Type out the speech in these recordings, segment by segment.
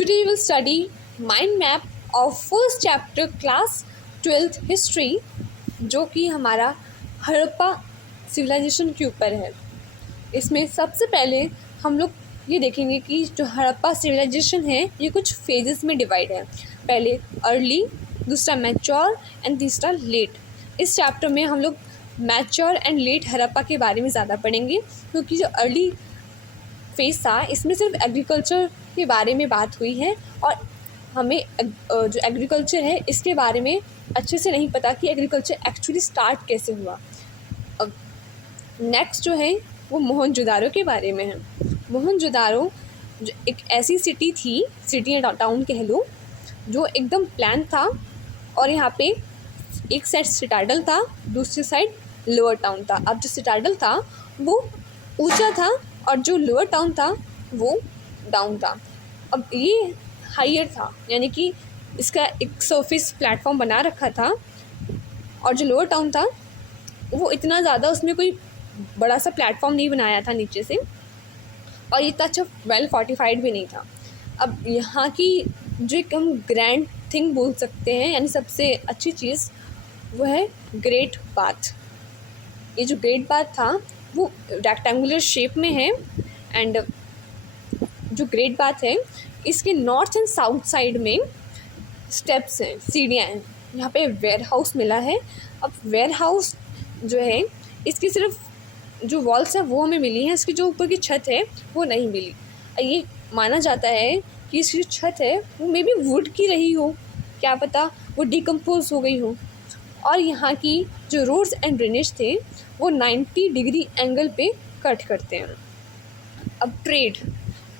Today we will study mind map of first chapter class 12th history, जो कि हमारा Harappa civilisation के ऊपर है। इसमें सबसे पहले हम लोग ये देखेंगे कि जो हड़प्पा सिविलाइजेशन है ये कुछ फेजेस में डिवाइड है। पहले अर्ली, दूसरा मैच्योर एंड तीसरा लेट। इस चैप्टर में हम लोग मैच्योर एंड लेट हड़प्पा के बारे में ज़्यादा पढ़ेंगे, क्योंकि जो अर्ली फेज था इसमें सिर्फ एग्रीकल्चर के बारे में बात हुई है और हमें जो एग्रीकल्चर है इसके बारे में अच्छे से नहीं पता कि एग्रीकल्चर एक्चुअली स्टार्ट कैसे हुआ। अब नेक्स्ट जो है वो मोहनजोदारो के बारे में है। मोहनजोदारो जो एक ऐसी सिटी थी, सिटी या टाउन कह लो, जो एकदम प्लान था और यहाँ पे एक साइड सिटाडल था, दूसरी साइड लोअर टाउन था। अब जो सिटाडल था वो ऊंचा था और जो लोअर टाउन था वो डाउन था। अब ये हायर था, यानी कि इसका एक सरफेस प्लेटफॉर्म बना रखा था, और जो लोअर टाउन था वो इतना ज़्यादा उसमें कोई बड़ा सा प्लेटफॉर्म नहीं बनाया था नीचे से, और इतना अच्छा वेल फोर्टिफाइड भी नहीं था। अब यहाँ की जो एक हम ग्रैंड थिंग बोल सकते हैं, यानी सबसे अच्छी चीज़, वो है ग्रेट बाथ। ये जो ग्रेट बाथ था वो रेक्टेंगुलर शेप में है, एंड जो ग्रेट बाथ है इसके नॉर्थ एंड साउथ साइड में स्टेप्स हैं, सीढ़ियाँ हैं। यहाँ पे वेयर हाउस मिला है। अब वेयर हाउस जो है इसकी सिर्फ जो वॉल्स है वो हमें मिली है, इसकी जो ऊपर की छत है वो नहीं मिली। ये माना जाता है कि इसकी जो छत है वो मे बी वुड की रही हो, क्या पता वो डिकम्पोज हो गई हो। और यहाँ की जो रोड्स एंड ड्रेनेज थे वो 90 डिग्री एंगल पे कट करते हैं। अब ट्रेड,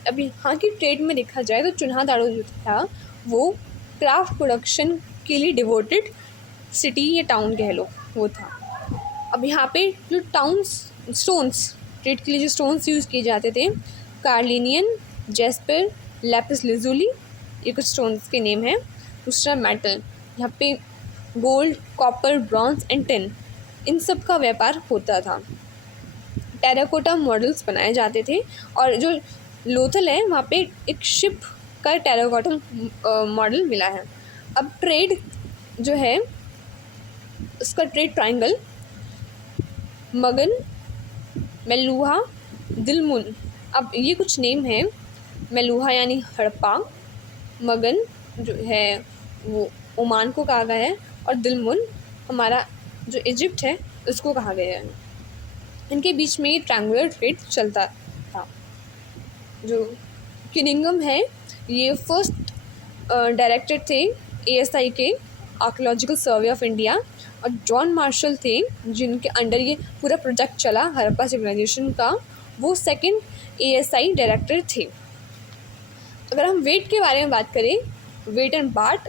अब यहाँ की ट्रेड में देखा जाए तो चुन्हादारो जो था वो क्राफ्ट प्रोडक्शन के लिए डिवोटेड सिटी या टाउन कह लो वो था। अब यहाँ पे जो टाउन स्टोन्स, ट्रेड के लिए जो स्टोन्स यूज़ किए जाते थे, कार्लिनियन, जेस्पर, लैपिस लाजुली, ये कुछ स्टोन्स के नेम हैं। दूसरा मेटल, यहाँ पे gold, copper, bronze and tin, इन सब का व्यापार होता था। टेराकोटा मॉडल्स बनाए जाते थे, और जो लोथल है वहाँ पे एक शिप का टेराकोटा मॉडल मिला है। अब ट्रेड जो है उसका ट्रेड ट्रायंगल मगन, मेलुहा, दिलमुन, अब ये कुछ नेम है। मेलुहा यानी हड़प्पा, मगन जो है वो ओमान को कहा गया है, और दिलमुन हमारा जो इजिप्ट है उसको कहा गया है। इनके बीच में ये ट्रायंगुलर ट्रेड चलता था। जो किनिंगम है ये फर्स्ट डायरेक्टर थे ASI के, आर्कियोलॉजिकल सर्वे ऑफ इंडिया, और जॉन मार्शल थे जिनके अंडर ये पूरा प्रोजेक्ट चला हड़प्पा सिविलाइजेशन का, वो सेकंड ASI डायरेक्टर थे। अगर हम वेट के बारे में बात करें, वेट एंड बाट,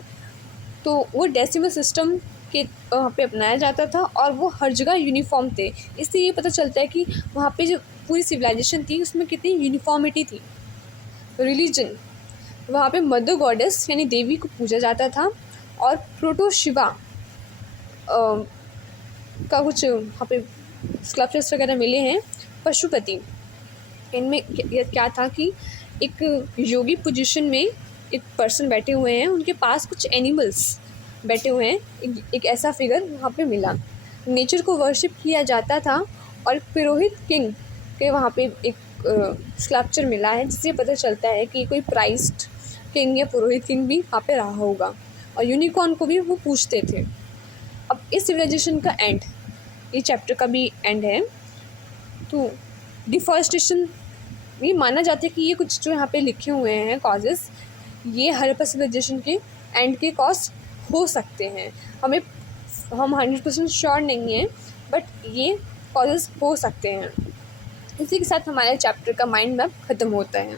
तो वो डेसिमल सिस्टम के वहाँ पे अपनाया जाता था और वो हर जगह यूनिफॉर्म थे। इससे ये पता चलता है कि वहाँ पे जो पूरी सिविलाइजेशन थी उसमें कितनी यूनिफॉर्मिटी थी। रिलीजन, वहाँ पे मदर गॉडेस यानी देवी को पूजा जाता था, और प्रोटो शिवा का कुछ वहाँ पे स्कल्पचर्स वगैरह मिले हैं। पशुपति, इनमें क्या था कि एक योगी पोजीशन में एक पर्सन बैठे हुए हैं, उनके पास कुछ एनिमल्स बैठे हुए हैं, एक ऐसा फिगर वहाँ पे मिला। नेचर को वर्शिप किया जाता था, और पुरोहित किंग के वहाँ पे एक स्कल्पचर मिला है, जिससे पता चलता है कि कोई प्राइस्ट किंग या पुरोहित किंग भी वहाँ पे रहा होगा, और यूनिकॉर्न को भी वो पूछते थे। अब इस सिविलाइजेशन का एंड, ये चैप्टर का भी एंड है। तो डिफॉरेस्टेशन, ये माना जाता है कि ये कुछ जो यहाँ पे लिखे हुए हैं कॉजेस, ये हड़प्पा सिविलाइजेशन के एंड के कॉज हो सकते हैं। हम 100% श्योर नहीं हैं, बट ये कॉजेस हो सकते हैं। इसी के साथ हमारे चैप्टर का माइंड मैप ख़त्म होता है।